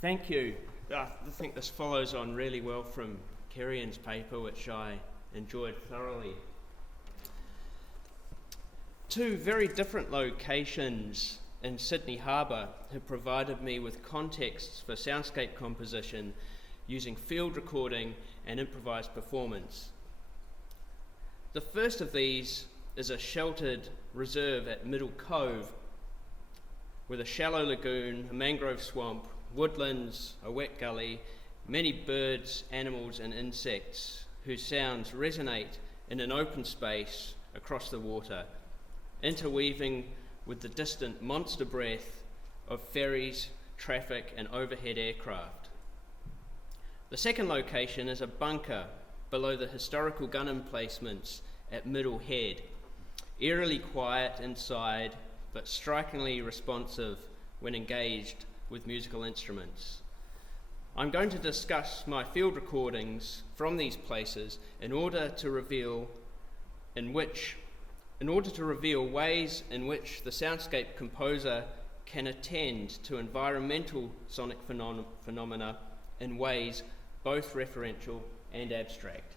Thank you. I think this follows on really well from Kerrian's paper, which I enjoyed thoroughly. Two very different locations in Sydney Harbour have provided me with contexts for soundscape composition using field recording and improvised performance. The first of these is a sheltered reserve at Middle Cove with a shallow lagoon, a mangrove swamp, woodlands, a wet gully, many birds, animals and insects whose sounds resonate in an open space across the water, interweaving with the distant monster breath of ferries, traffic and overhead aircraft. The second location is a bunker below the historical gun emplacements at Middle Head, eerily quiet inside but strikingly responsive when engaged with musical instruments. I'm going to discuss my field recordings from these places in order to reveal ways in which the soundscape composer can attend to environmental sonic phenomena in ways both referential and abstract.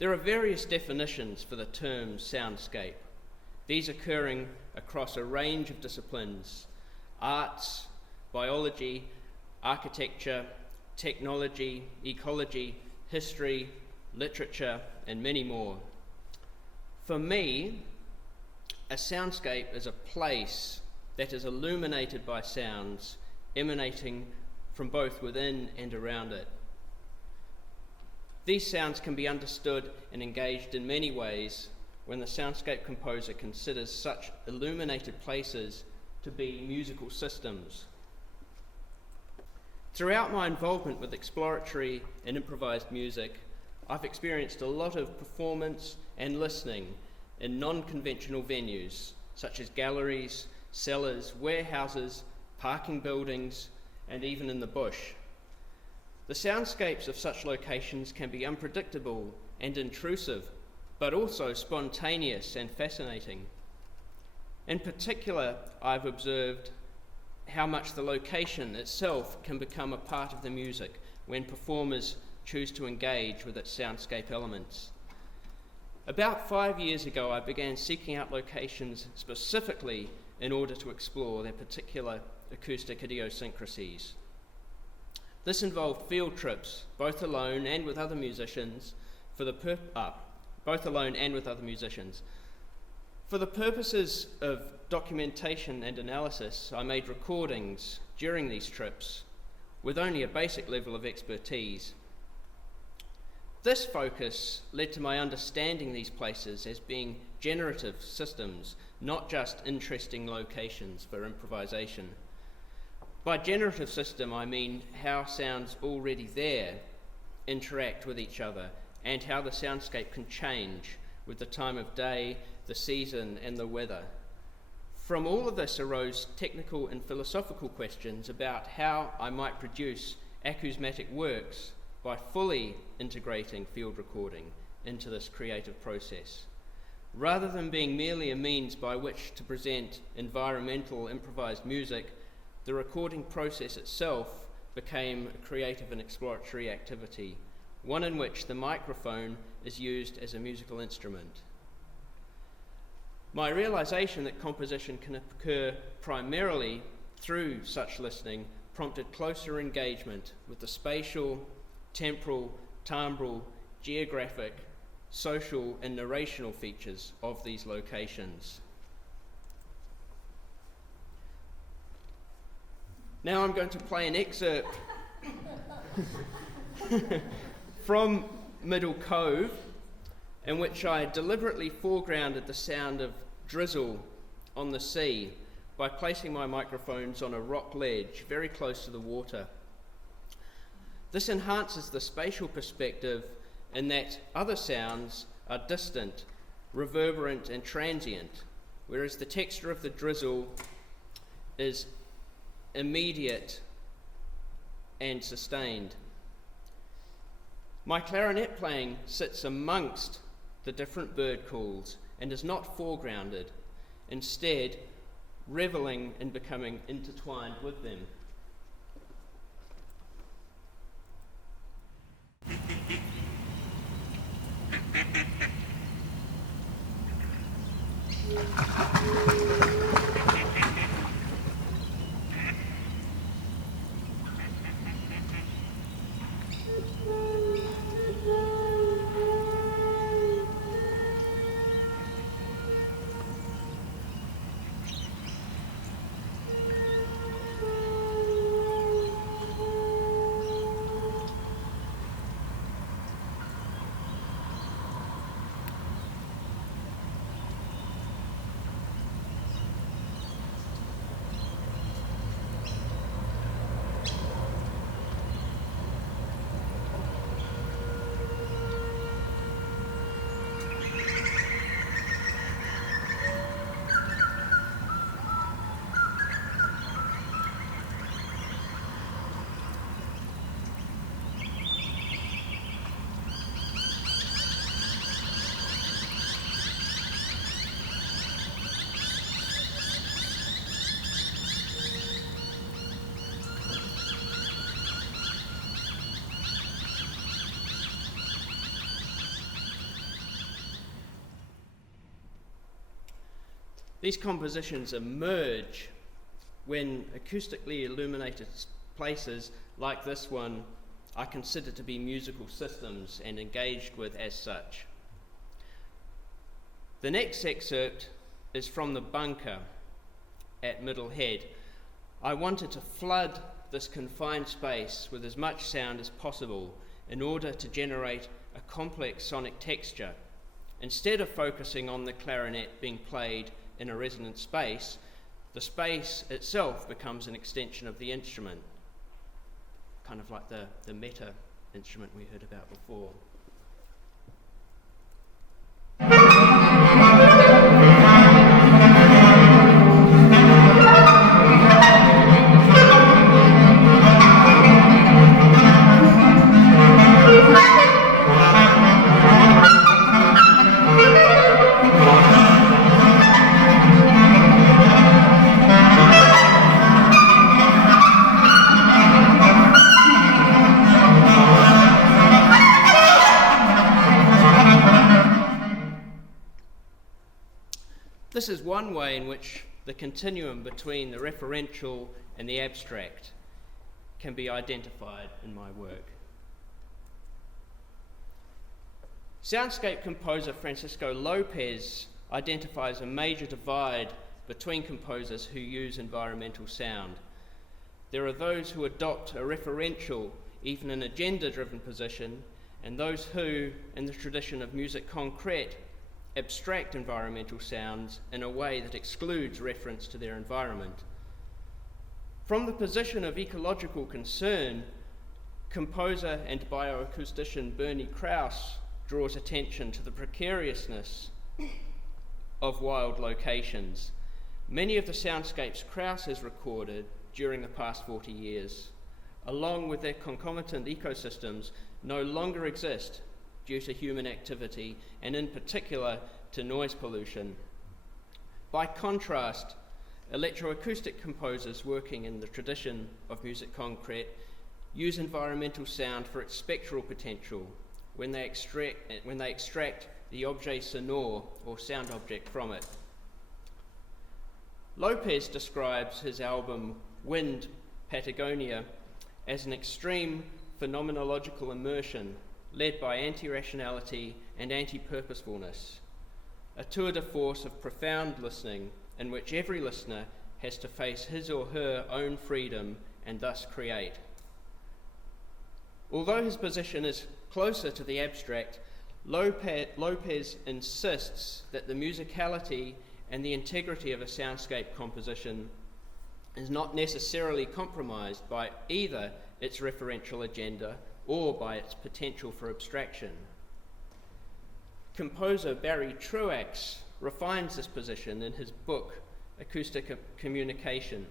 There are various definitions for the term soundscape, these occurring across a range of disciplines: arts, biology, architecture, technology, ecology, history, literature, and many more. For me, a soundscape is a place that is illuminated by sounds emanating from both within and around it. These sounds can be understood and engaged in many ways when the soundscape composer considers such illuminated places to be musical systems. Throughout my involvement with exploratory and improvised music, I've experienced a lot of performance and listening in non-conventional venues, such as galleries, cellars, warehouses, parking buildings, and even in the bush. The soundscapes of such locations can be unpredictable and intrusive, but also spontaneous and fascinating. In particular, I've observed how much the location itself can become a part of the music when performers choose to engage with its soundscape elements. About 5 years ago, I began seeking out locations specifically in order to explore their particular acoustic idiosyncrasies. This involved field trips, both alone and with other musicians, For the purposes of documentation and analysis, I made recordings during these trips with only a basic level of expertise. This focus led to my understanding these places as being generative systems, not just interesting locations for improvisation. By generative system, I mean how sounds already there interact with each other and how the soundscape can change with the time of day, the season, and the weather. From all of this arose technical and philosophical questions about how I might produce acousmatic works by fully integrating field recording into this creative process. Rather than being merely a means by which to present environmental improvised music, the recording process itself became a creative and exploratory activity, one in which the microphone is used as a musical instrument. My realization that composition can occur primarily through such listening prompted closer engagement with the spatial, temporal, timbral, geographic, social, and narrational features of these locations. Now I'm going to play an excerpt from Middle Cove, in which I deliberately foregrounded the sound of drizzle on the sea by placing my microphones on a rock ledge very close to the water. This enhances the spatial perspective in that other sounds are distant, reverberant and transient, whereas the texture of the drizzle is immediate and sustained. My clarinet playing sits amongst the different bird calls and is not foregrounded. Instead, reveling in becoming intertwined with them. These compositions emerge when acoustically illuminated places like this one are considered to be musical systems and engaged with as such. The next excerpt is from the bunker at Middle Head. I wanted to flood this confined space with as much sound as possible in order to generate a complex sonic texture. Instead of focusing on the clarinet being played in a resonant space, the space itself becomes an extension of the instrument, kind of like the meta instrument we heard about before. This is one way in which the continuum between the referential and the abstract can be identified in my work. Soundscape composer Francisco Lopez identifies a major divide between composers who use environmental sound. There are those who adopt a referential, even an agenda-driven position, and those who, in the tradition of musique concrète, abstract environmental sounds in a way that excludes reference to their environment. From the position of ecological concern, composer and bioacoustician Bernie Krause draws attention to the precariousness of wild locations. Many of the soundscapes Krause has recorded during the past 40 years, along with their concomitant ecosystems, no longer exist due to human activity, and in particular to noise pollution. By contrast, electroacoustic composers working in the tradition of musique concrète use environmental sound for its spectral potential when they extract the objet sonore or sound object from it. Lopez describes his album Wind, Patagonia as an extreme phenomenological immersion led by anti-rationality and anti-purposefulness, a tour de force of profound listening in which every listener has to face his or her own freedom and thus create. Although his position is closer to the abstract, Lopez insists that the musicality and the integrity of a soundscape composition is not necessarily compromised by either its referential agenda or by its potential for abstraction. Composer Barry Truax refines this position in his book, Acoustic Communication,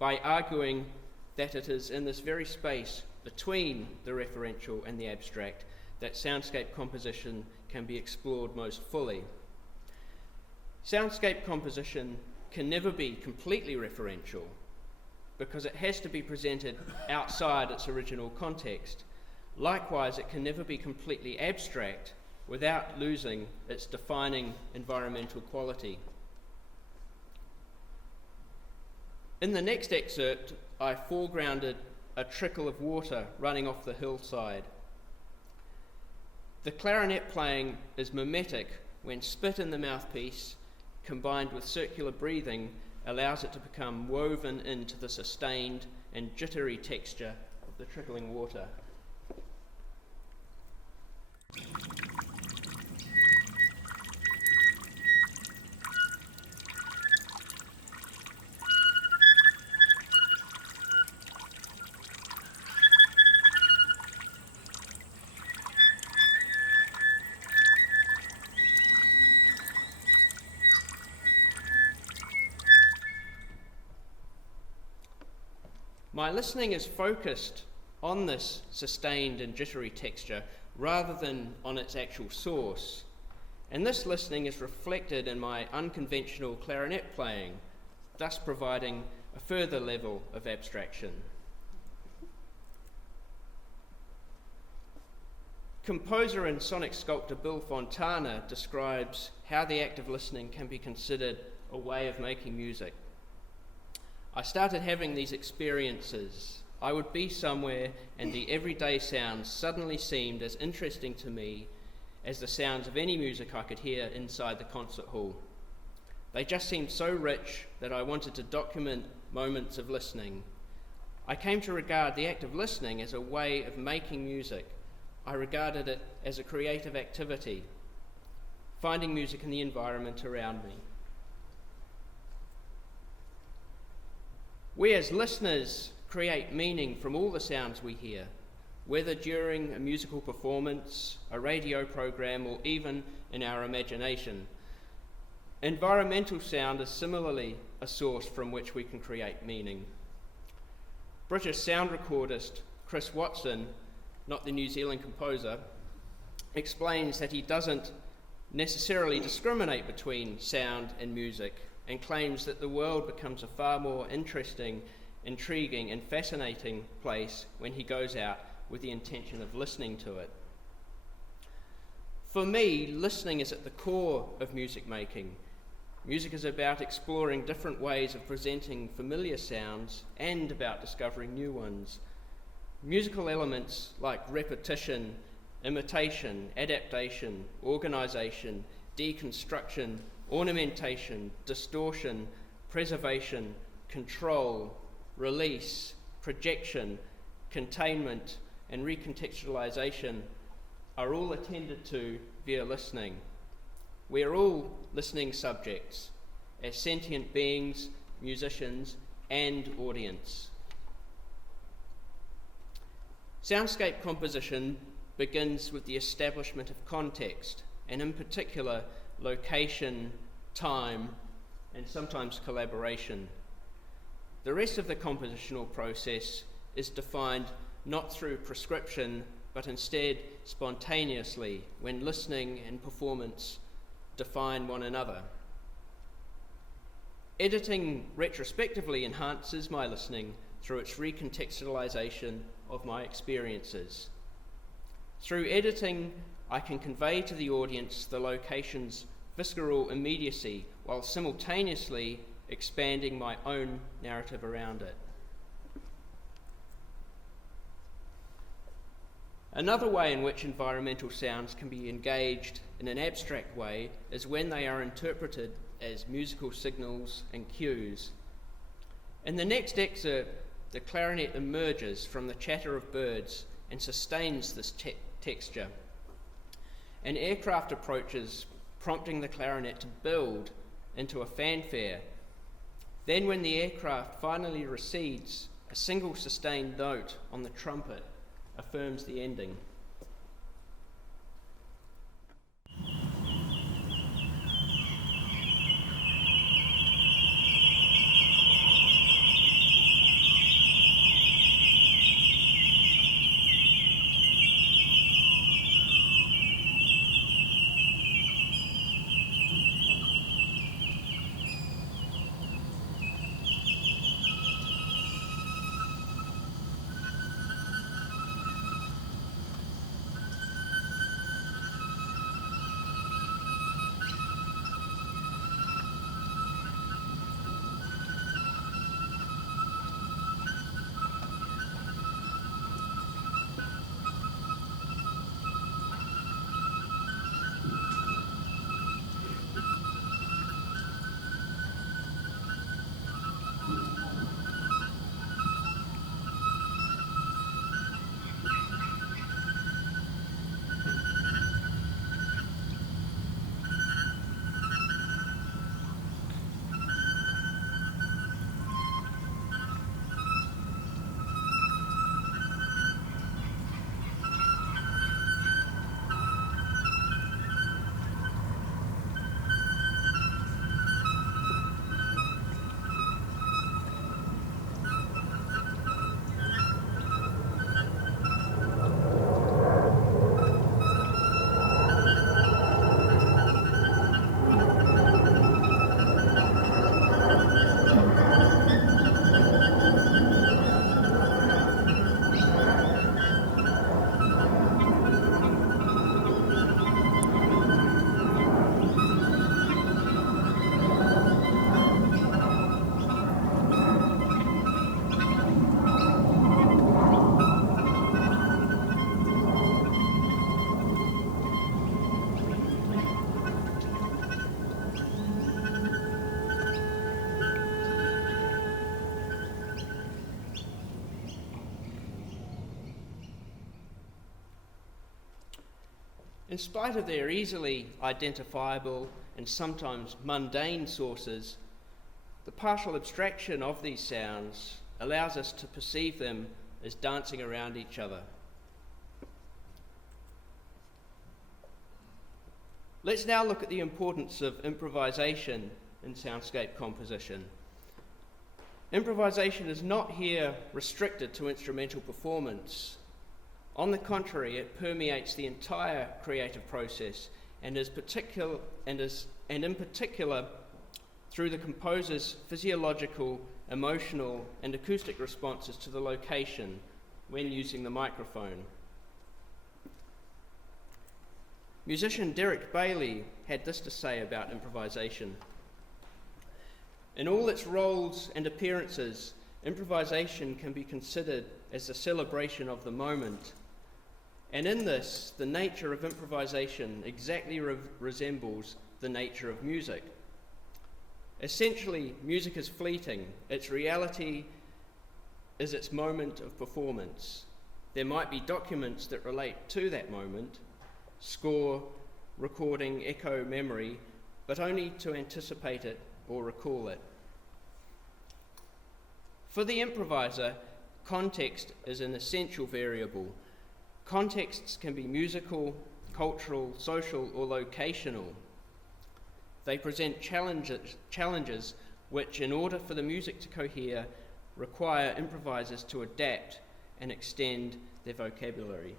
by arguing that it is in this very space between the referential and the abstract that soundscape composition can be explored most fully. Soundscape composition can never be completely referential because it has to be presented outside its original context. Likewise, it can never be completely abstract without losing its defining environmental quality. In the next excerpt, I foregrounded a trickle of water running off the hillside. The clarinet playing is mimetic when spit in the mouthpiece combined with circular breathing allows it to become woven into the sustained and jittery texture of the trickling water. My listening is focused on this sustained and jittery texture rather than on its actual source. And this listening is reflected in my unconventional clarinet playing, thus providing a further level of abstraction. Composer and sonic sculptor Bill Fontana describes how the act of listening can be considered a way of making music. I started having these experiences. I would be somewhere and the everyday sounds suddenly seemed as interesting to me as the sounds of any music I could hear inside the concert hall. They just seemed so rich that I wanted to document moments of listening. I came to regard the act of listening as a way of making music. I regarded it as a creative activity, finding music in the environment around me. We as listeners create meaning from all the sounds we hear, whether during a musical performance, a radio program, or even in our imagination. Environmental sound is similarly a source from which we can create meaning. British sound recordist Chris Watson, not the New Zealand composer, explains that he doesn't necessarily discriminate between sound and music, and claims that the world becomes a far more interesting, intriguing, and fascinating place when he goes out with the intention of listening to it. For me, listening is at the core of music making. Music is about exploring different ways of presenting familiar sounds and about discovering new ones. Musical elements like repetition, imitation, adaptation, organisation, deconstruction, ornamentation, distortion, preservation, control, release, projection, containment, and recontextualization are all attended to via listening. We are all listening subjects as sentient beings, musicians, and audience. Soundscape composition begins with the establishment of context, and in particular, location, time, and sometimes collaboration. The rest of the compositional process is defined not through prescription, but instead spontaneously when listening and performance define one another. Editing retrospectively enhances my listening through its recontextualization of my experiences. Through editing, I can convey to the audience the location's visceral immediacy while simultaneously expanding my own narrative around it. Another way in which environmental sounds can be engaged in an abstract way is when they are interpreted as musical signals and cues. In the next excerpt, the clarinet emerges from the chatter of birds and sustains this texture. An aircraft approaches, prompting the clarinet to build into a fanfare. Then when the aircraft finally recedes, a single sustained note on the trumpet affirms the ending. In spite of their easily identifiable and sometimes mundane sources, the partial abstraction of these sounds allows us to perceive them as dancing around each other. Let's now look at the importance of improvisation in soundscape composition. Improvisation is not here restricted to instrumental performance. On the contrary, it permeates the entire creative process and in particular through the composer's physiological, emotional and acoustic responses to the location when using the microphone. Musician Derek Bailey had this to say about improvisation. In all its roles and appearances, improvisation can be considered as a celebration of the moment. And in this, the nature of improvisation exactly resembles the nature of music. Essentially, music is fleeting. Its reality is its moment of performance. There might be documents that relate to that moment, score, recording, echo, memory, but only to anticipate it or recall it. For the improviser, context is an essential variable. Contexts can be musical, cultural, social, or locational. They present challenges which, in order for the music to cohere, require improvisers to adapt and extend their vocabulary.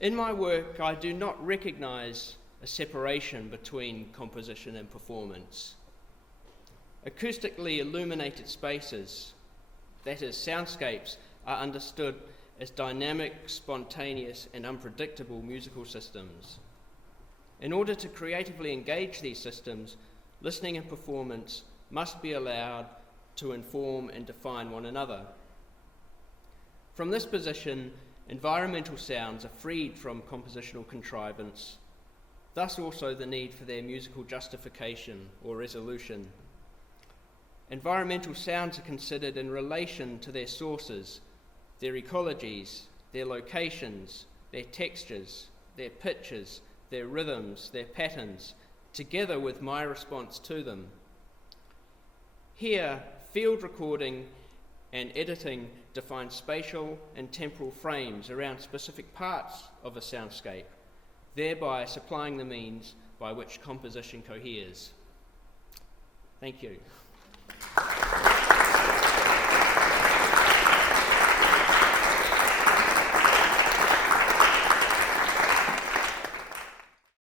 In my work, I do not recognize a separation between composition and performance. Acoustically illuminated spaces, that is, soundscapes, are understood as dynamic, spontaneous, and unpredictable musical systems. In order to creatively engage these systems, listening and performance must be allowed to inform and define one another. From this position, environmental sounds are freed from compositional contrivance, thus also the need for their musical justification or resolution. Environmental sounds are considered in relation to their sources, their ecologies, their locations, their textures, their pitches, their rhythms, their patterns, together with my response to them. Here, field recording and editing define spatial and temporal frames around specific parts of a soundscape, thereby supplying the means by which composition coheres. Thank you.